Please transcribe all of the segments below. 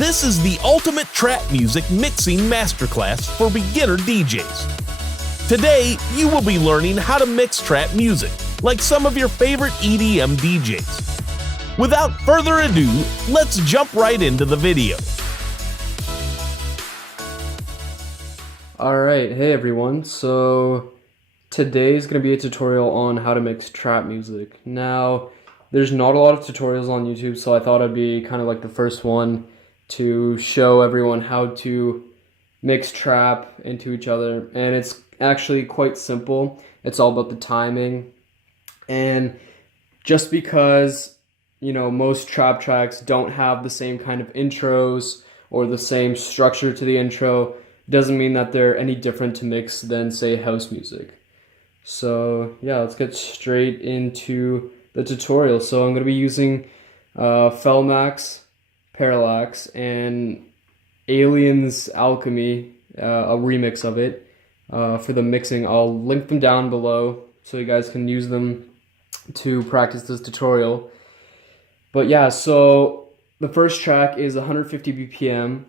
This is the ultimate trap music mixing masterclass for beginner DJs. Today, you will be learning how to mix trap music, like some of your favorite EDM DJs. Without further ado, let's jump right into the video. Alright, hey everyone, so today is going to be a tutorial on how to mix trap music. Now, there's not a lot of tutorials on YouTube, so I thought I'd be kind of like the first one to show everyone how to mix trap into each other, and it's actually quite simple. It's all about the timing, and just because, you know, most trap tracks don't have the same kind of intros or the same structure to the intro, doesn't mean that they're any different to mix than, say, house music. So yeah, let's get straight into the tutorial. So I'm going to be using Felmax, Parallax, and Alien's Alchemy, a remix of it, for the mixing. I'll link them down below so you guys can use them to practice this tutorial. But yeah, so the first track is 150 BPM,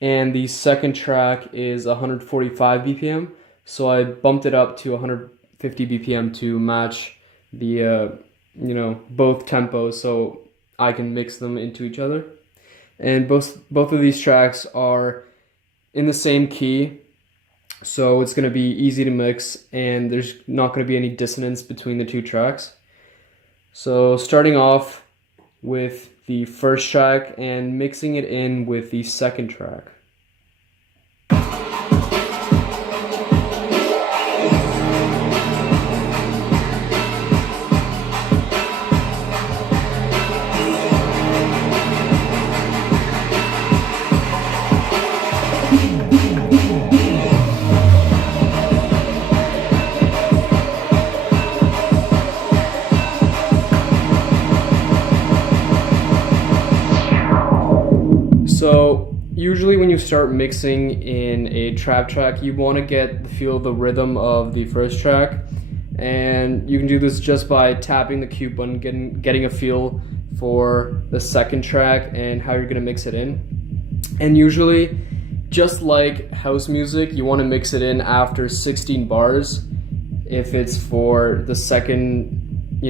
and the second track is 145 BPM. So I bumped it up to 150 BPM to match the, both tempos, so I can mix them into each other. And both of these tracks are in the same key, so it's going to be easy to mix, and there's not going to be any dissonance between the two tracks. So starting off with the first track and mixing it in with the second track. So usually when you start mixing in a trap track, you want to feel the rhythm of the first track, and you can do this just by tapping the cue button, getting a feel for the second track and how you're going to mix it in. And usually, just like house music, you want to mix it in after 16 bars if it's for the second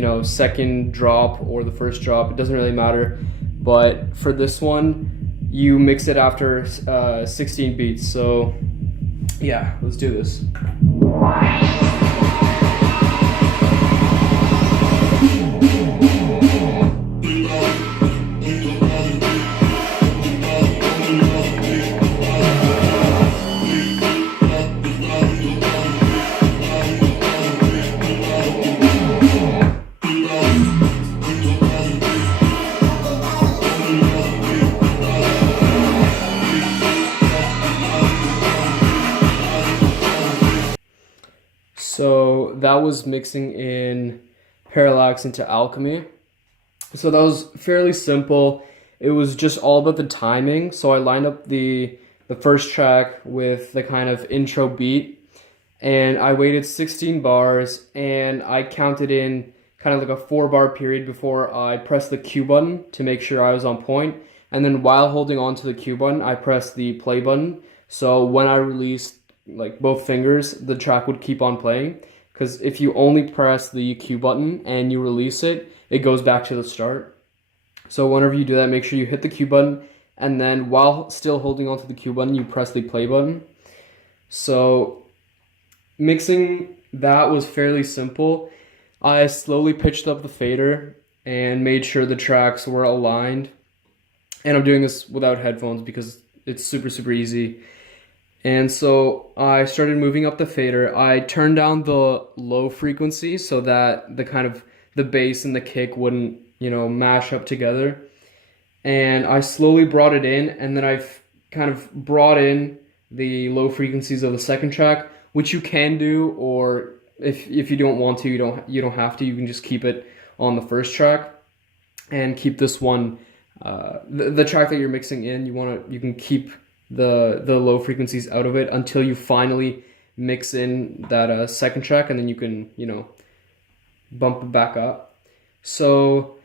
drop or the first drop. It doesn't really matter, but for this one, you mix it after 16 beats. So yeah, let's do this. So that was mixing in Parallax into Alchemy. So that was fairly simple. It was just all about the timing. So I lined up the first track with the kind of intro beat, and I waited 16 bars, and I counted in kind of like a 4-bar period before I pressed the cue button to make sure I was on point. And then while holding on to the cue button, I pressed the play button. So when I released like both fingers, the track would keep on playing, because if you only press the cue button and you release it, it goes back to the start. So whenever you do that, make sure you hit the cue button, and then while still holding onto the cue button, you press the play button. So mixing that was fairly simple. I slowly pitched up the fader and made sure the tracks were aligned, and I'm doing this without headphones because it's super easy. And so I started moving up the fader. I turned down the low frequency so that the bass and the kick wouldn't, mash up together. And I slowly brought it in, and then I've kind of brought in the low frequencies of the second track, which you can do, or if you don't want to, you don't have to. You can just keep it on the first track and keep this one, the track that you're mixing in. You can keep the low frequencies out of it until you finally mix in that second track, and then you can bump it back up. So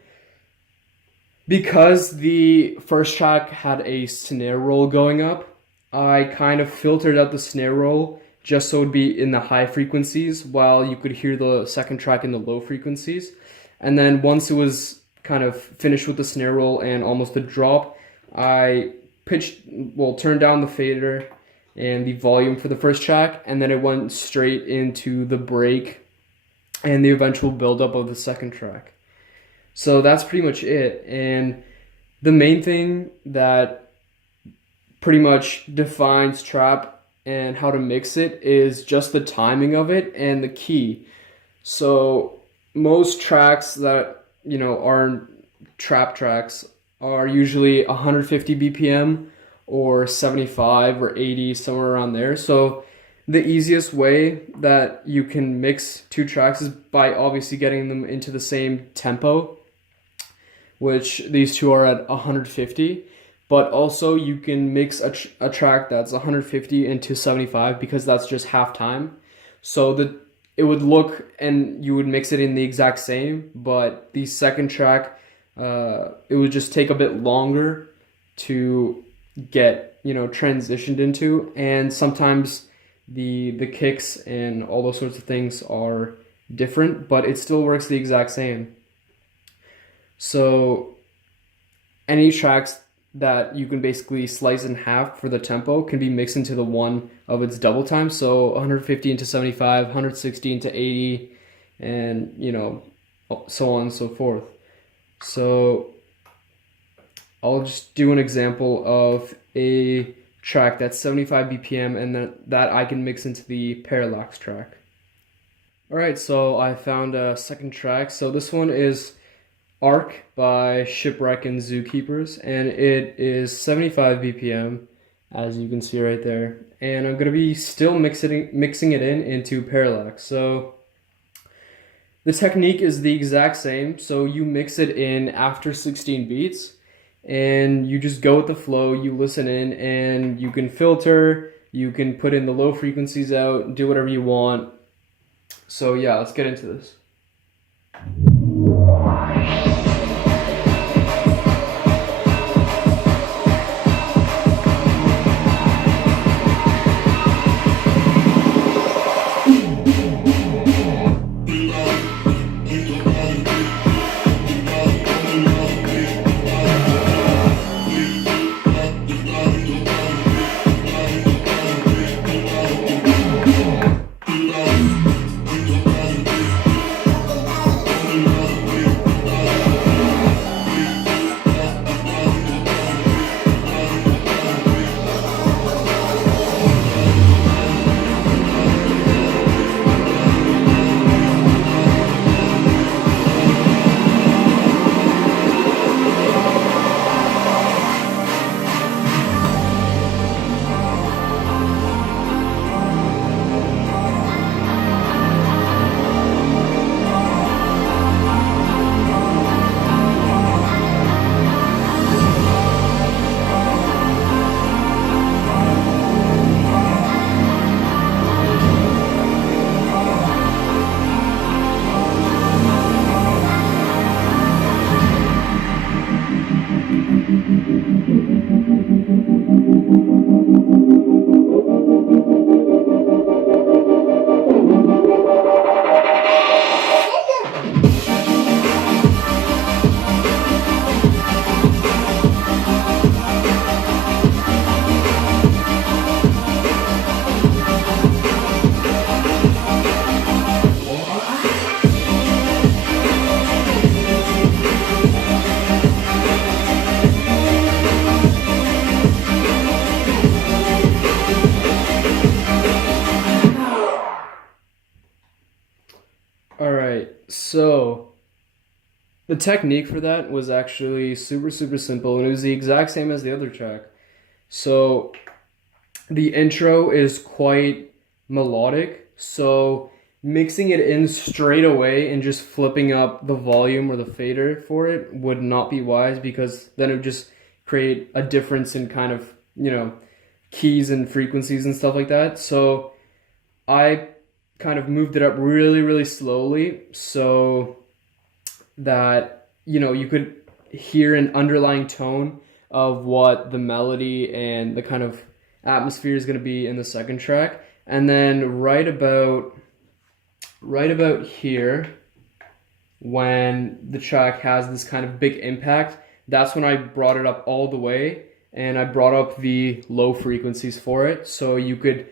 Because the first track had a snare roll going up, I kind of filtered out the snare roll just so it would be in the high frequencies while you could hear the second track in the low frequencies. And then once it was kind of finished with the snare roll and almost a drop, I turned down the fader and the volume for the first track, and then it went straight into the break and the eventual buildup of the second track. So that's pretty much it. And the main thing that pretty much defines trap and how to mix it is just the timing of it and the key. So most tracks that, are trap tracks are usually 150 BPM or 75 or 80, somewhere around there. So the easiest way that you can mix two tracks is by obviously getting them into the same tempo, which these two are at 150. But also you can mix a track that's 150 into 75 because that's just half time. So that it would look, and you would mix it in the exact same, but the second track, it would just take a bit longer to get, transitioned into. And sometimes the kicks and all those sorts of things are different, but it still works the exact same. So any tracks that you can basically slice in half for the tempo can be mixed into the one of its double time. So 150 into 75, 160 into 80, and so on and so forth. So I'll just do an example of a track that's 75 BPM and that I can mix into the parallax track. Alright, so I found a second track. So this one is Arc by Shipwreck and Zookeepers, and it is 75 BPM, as you can see right there. And I'm going to be still mixing it into parallax. So the technique is the exact same. So you mix it in after 16 beats, and you just go with the flow. You listen in, and you can filter, you can put in the low frequencies out, do whatever you want. So yeah, let's get into this. Alright, so the technique for that was actually super simple, and it was the exact same as the other track. So the intro is quite melodic, so mixing it in straight away and just flipping up the volume or the fader for it would not be wise, because then it would just create a difference in kind of, keys and frequencies and stuff like that. So I kind of moved it up really slowly so that you could hear an underlying tone of what the melody and the kind of atmosphere is going to be in the second track. And then right about here, when the track has this kind of big impact, that's when I brought it up all the way, and I brought up the low frequencies for it, so you could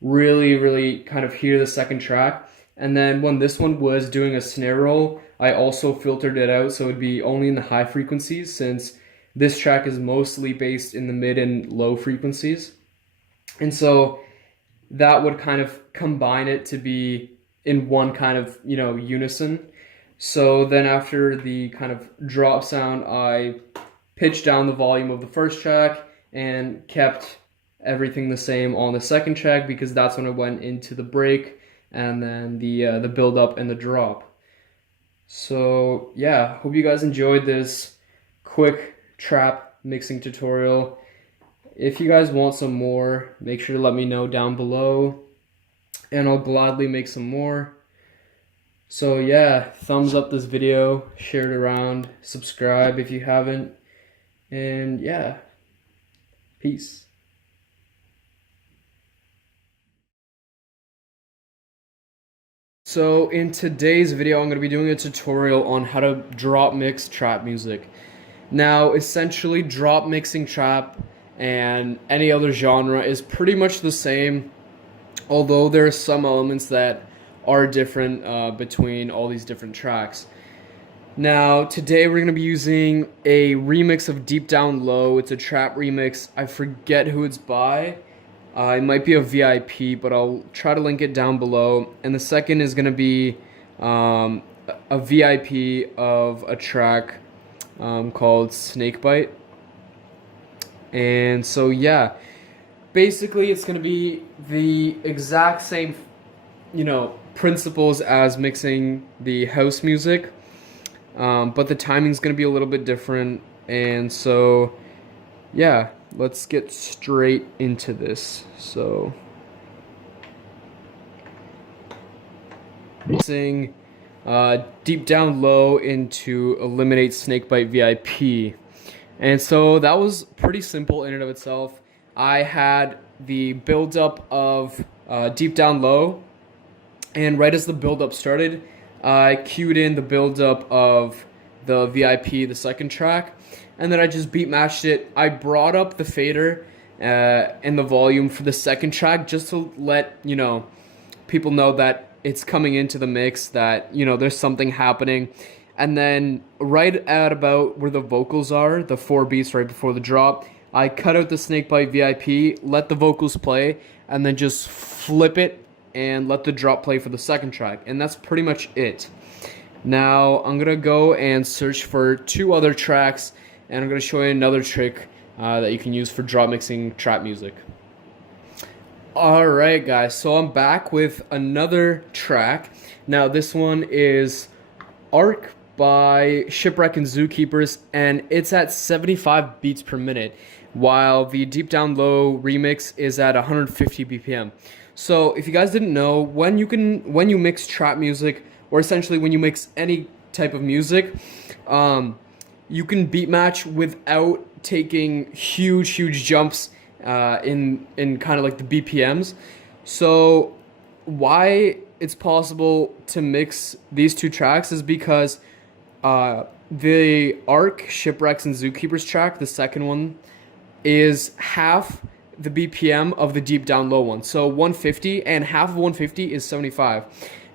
really kind of hear the second track. And then when this one was doing a snare roll, I also filtered it out so it'd be only in the high frequencies, since this track is mostly based in the mid and low frequencies. And so that would kind of combine it to be in one kind of, unison. So then after the kind of drop sound, I pitched down the volume of the first track and kept everything the same on the second track, because that's when I went into the break and then the build up and the drop. So yeah, hope you guys enjoyed this quick trap mixing tutorial. If you guys want some more, make sure to let me know down below, and I'll gladly make some more. So yeah, thumbs up this video, share it around, subscribe if you haven't, and yeah, peace. So in today's video, I'm going to be doing a tutorial on how to drop mix trap music. Now, essentially, drop mixing trap and any other genre is pretty much the same, although there are some elements that are different between all these different tracks. Now, today we're going to be using a remix of Deep Down Low. It's a trap remix. I forget who it's by. It might be a VIP, but I'll try to link it down below. And the second is going to be a VIP of a track called Snakebite. And so yeah, basically it's going to be the exact same, principles as mixing the house music, but the timing's going to be a little bit different. And so yeah, let's get straight into this. So mixing Deep Down Low into Eliminate Snakebite VIP. And so that was pretty simple in and of itself. I had the build-up of Deep Down Low, and right as the build-up started, I cued in the build-up of the VIP, the second track, and then I just beat matched it. I brought up the fader and the volume for the second track just to let people know that it's coming into the mix, that there's something happening. And then right at about where the vocals are, the 4 beats right before the drop, I cut out the Snakebite VIP, let the vocals play, and then just flip it and let the drop play for the second track. And that's pretty much it. Now I'm going to go and search for 2 other tracks, and I'm going to show you another trick that you can use for drop mixing trap music. Alright guys, so I'm back with another track. Now this one is Arc by Shipwreck and Zookeepers, and it's at 75 beats per minute, while the Deep Down Low remix is at 150 BPM. So if you guys didn't know, when you mix trap music, or essentially when you mix any type of music, you can beat match without taking huge jumps in kind of like the BPMs. So why it's possible to mix these 2 tracks is because the Arc, Shipwrecks and Zookeepers track, the second one, is half the BPM of the Deep Down Low one. So 150, and half of 150 is 75.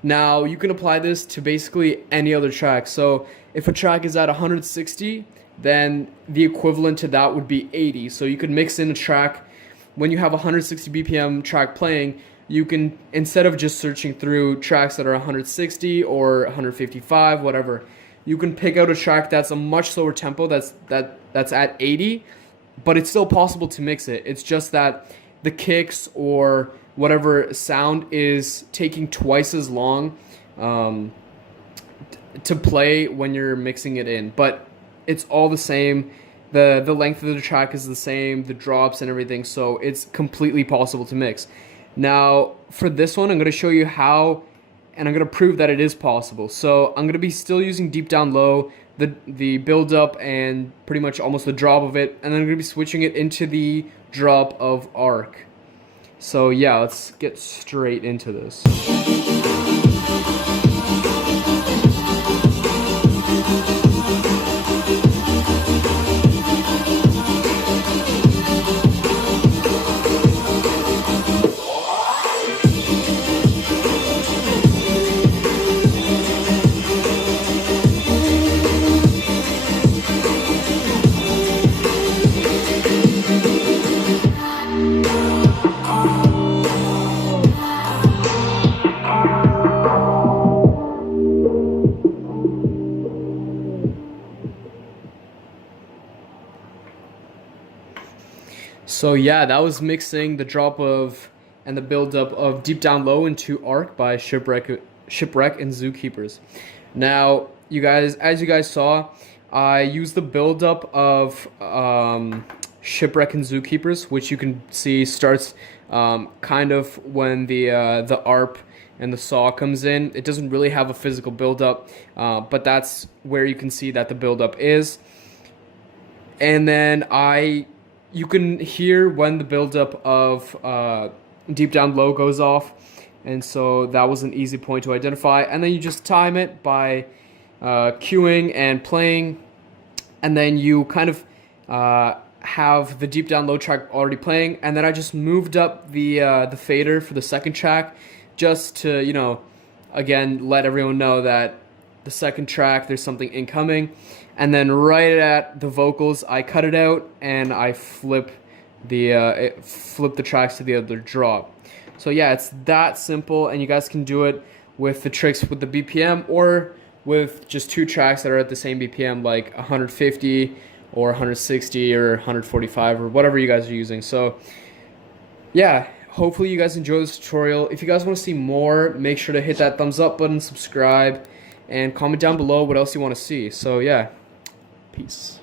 Now you can apply this to basically any other track. So if a track is at 160, then the equivalent to that would be 80. So you could mix in a track when you have a 160 BPM track playing. You can, instead of just searching through tracks that are 160 or 155, whatever, you can pick out a track that's a much slower tempo that's at 80, but it's still possible to mix it. It's just that the kicks or whatever sound is taking twice as long to play when you're mixing it in, but it's all the same. The length of the track is the same, the drops and everything, so it's completely possible to mix. Now, for this one, I'm going to show you how and I'm going to prove that it is possible. So I'm going to be still using deep down low, the build up and pretty much almost the drop of it, and then I'm going to be switching it into the drop of arc. So yeah, let's get straight into this. So yeah, that was mixing the drop of and the build up of Deep Down Low into Arc by Shipwreck and Zookeepers. Now, you guys, as you guys saw, I used the build up of Shipwreck and Zookeepers, which you can see starts kind of when the ARP and the saw comes in. It doesn't really have a physical build up, but that's where you can see that the build up is. And then you can hear when the buildup of Deep Down Low goes off, and so that was an easy point to identify. And then you just time it by cueing and playing, and then you kind of have the Deep Down Low track already playing, and then I just moved up the fader for the second track, just to, you know, again, let everyone know that the second track there's something incoming. And then right at the vocals, I cut it out and I flip the tracks to the other drop. So yeah, it's that simple, and you guys can do it with the tricks with the BPM or with just two tracks that are at the same BPM, like 150 or 160 or 145 or whatever you guys are using. So yeah, hopefully you guys enjoy this tutorial. If you guys want to see more, make sure to hit that thumbs up button, subscribe, and comment down below what else you want to see. So yeah. Peace.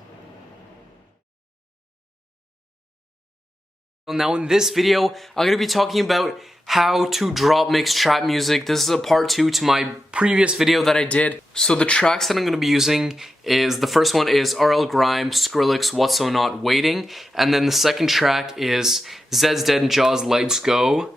Now in this video, I'm going to be talking about how to drop mix trap music. This is a part 2 to my previous video that I did. So the tracks that I'm going to be using is, the first one is RL Grime, Skrillex, What's So Not Waiting, and then the second track is Zed's Dead and Jaws Lights Go.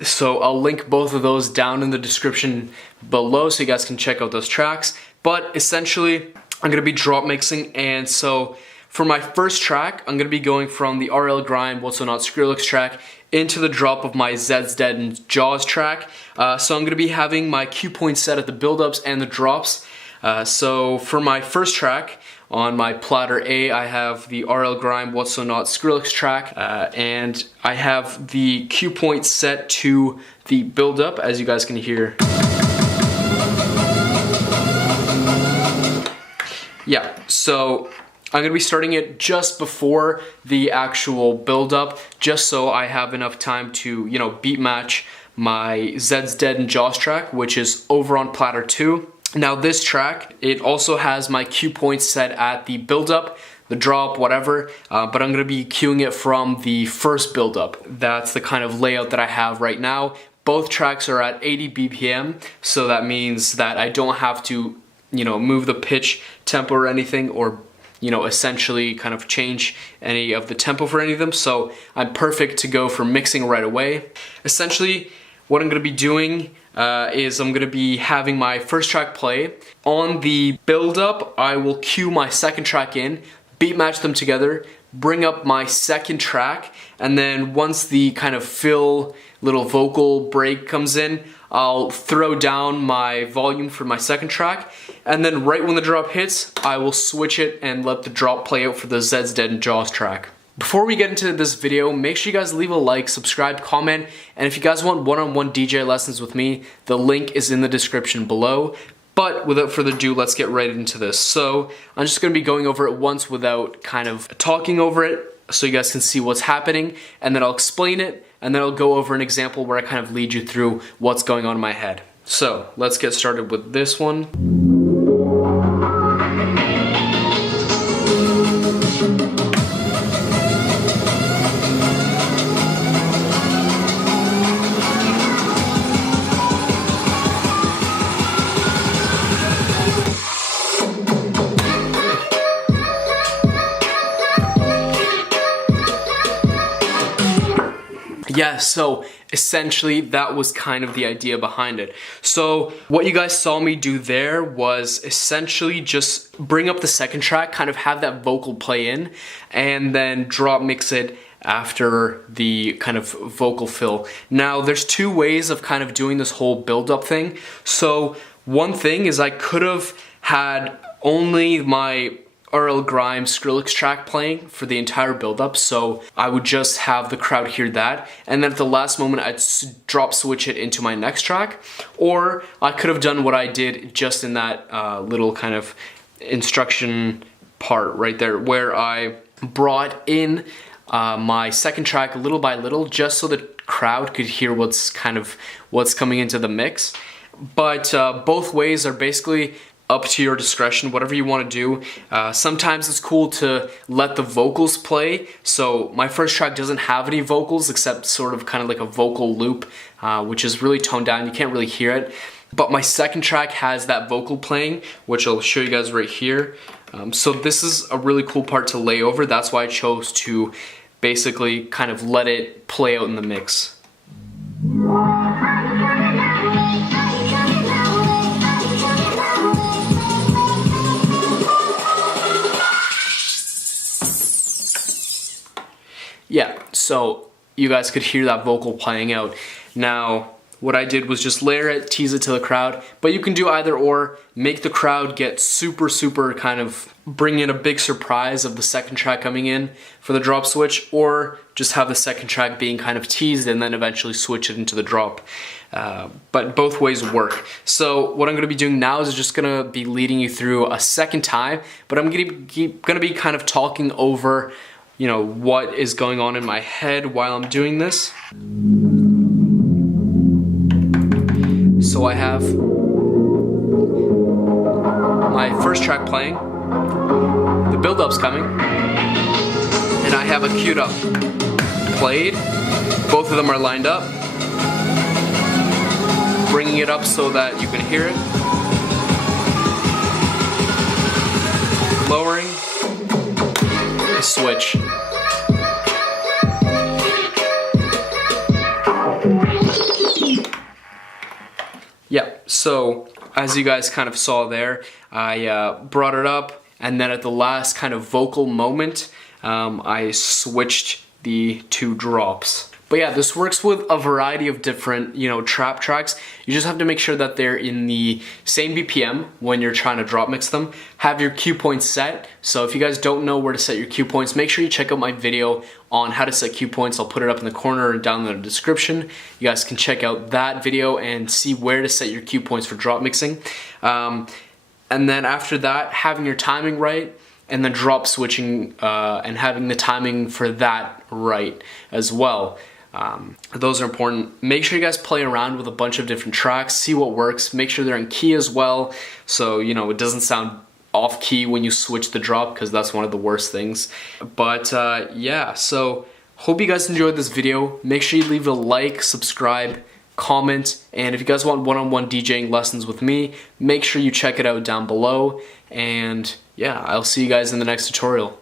So I'll link both of those down in the description below so you guys can check out those tracks. But essentially, I'm going to be drop mixing, and so for my first track, I'm going to be going from the RL Grime, What's So Not Skrillex track into the drop of my Zed's Dead and Jaws track. So I'm going to be having my cue points set at the build-ups and the drops. So for my first track, on my platter A, I have the RL Grime, What's So Not Skrillex track, and I have the cue point set to the build-up, as you guys can hear. Yeah, so I'm going to be starting it just before the actual build-up, just so I have enough time to, you know, beat match my Zed's Dead and Jaws track, which is over on platter 2. Now this track, it also has my cue points set at the build-up, the drop, whatever, but I'm going to be cueing it from the first build-up. That's the kind of layout that I have right now. Both tracks are at 80 BPM, so that means that I don't have to, you know, move the pitch, tempo or anything, or, you know, essentially kind of change any of the tempo for any of them. So I'm perfect to go for mixing right away. Essentially, what I'm going to be doing is I'm going to be having my first track play. On the build up, I will cue my second track in, beat match them together, bring up my second track, and then once the kind of fill little vocal break comes in, I'll throw down my volume for my second track, and then right when the drop hits, I will switch it and let the drop play out for the Zed's Dead and Jaws track. Before we get into this video, make sure you guys leave a like, subscribe, comment, and if you guys want one-on-one DJ lessons with me, the link is in the description below. But without further ado, let's get right into this. So I'm just going to be going over it once without kind of talking over it, so you guys can see what's happening, and then I'll explain it, and then I'll go over an example where I kind of lead you through what's going on in my head. So let's get started with this one. Yeah, so essentially that was kind of the idea behind it. So what you guys saw me do there was essentially just bring up the second track, kind of have that vocal play in, and then drop mix it after the kind of vocal fill. Now there's two ways of kind of doing this whole build-up thing. So one thing is I could have had only my Earl Grimes Skrillex track playing for the entire build-up, so I would just have the crowd hear that, and then at the last moment I'd drop switch it into my next track. Or I could have done what I did just in that little kind of instruction part right there, where I brought in my second track little by little, just so the crowd could hear what's coming into the mix. But both ways are basically up to your discretion, whatever you want to do. Sometimes it's cool to let the vocals play. So my first track doesn't have any vocals except sort of kind of like a vocal loop, which is really toned down. You can't really hear it. But my second track has that vocal playing, which I'll show you guys right here. So this is a really cool part to lay over. That's why I chose to basically kind of let it play out in the mix. Yeah, so you guys could hear that vocal playing out. Now, what I did was just layer it, tease it to the crowd, but you can do either or, make the crowd get super kind of bring in a big surprise of the second track coming in for the drop switch, or just have the second track being kind of teased and then eventually switch it into the drop. But both ways work. So what I'm going to be doing now is just going to be leading you through a second time, but I'm going to be kind of talking over, you know, what is going on in my head while I'm doing this. So I have my first track playing, the build-up's coming, and I have a queued up, played, both of them are lined up, bringing it up so that you can hear it, lowering, switch. Yeah, so as you guys kind of saw there, I brought it up, and then at the last kind of vocal moment, I switched the two drops. But yeah, this works with a variety of different, you know, trap tracks. You just have to make sure that they're in the same BPM when you're trying to drop mix them. Have your cue points set. So if you guys don't know where to set your cue points, make sure you check out my video on how to set cue points. I'll put it up in the corner down in the description. You guys can check out that video and see where to set your cue points for drop mixing. And then after that, having your timing right, and then drop switching and having the timing for that right as well. Those are important. Make sure you guys play around with a bunch of different tracks, see what works, make sure they're in key as well, so you know it doesn't sound off key when you switch the drop, because that's one of the worst things. But yeah, so hope you guys enjoyed this video. Make sure you leave a like, subscribe, comment, and if you guys want one-on-one DJing lessons with me, make sure you check it out down below. And yeah, I'll see you guys in the next tutorial.